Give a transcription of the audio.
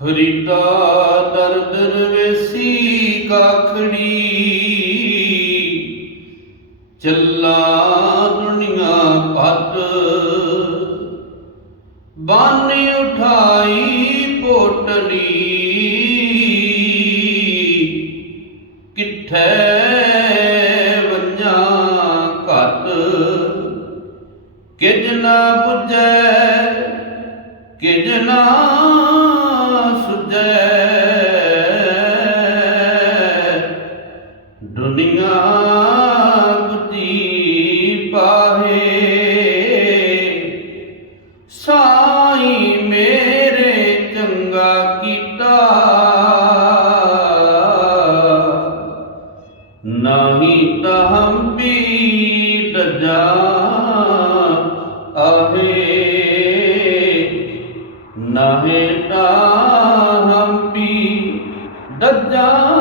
ਹਰੀਤਾ ਦਰਦ ਰਵੇਸੀ ਕਾਖੜੀ ਚੱਲਾ ਦੁਨੀਆ ਪਤ ਬੰਨ ਉਠਾਈ ਪੋਟਲੀ ਕਿੱਥੈ ਵੰਜਾ ਘਤ। ਕਿਜ ਨਾ 부ਜੈ ਕਿਜ ਨਾ ਦੁਨੀਆ ਬੁੱਧੀ ਪਾਹੇ। ਸਾਈ ਮੇਰੇ ਚੰਗਾ ਕੀਤਾ। ਨਹੀਂ ਤਾਂ ਹਮ ਵੀ ਦਜਾ ਆਹੇ। ਨਾਹੇ ਤਾਂ ਵੀ ਦਜਾ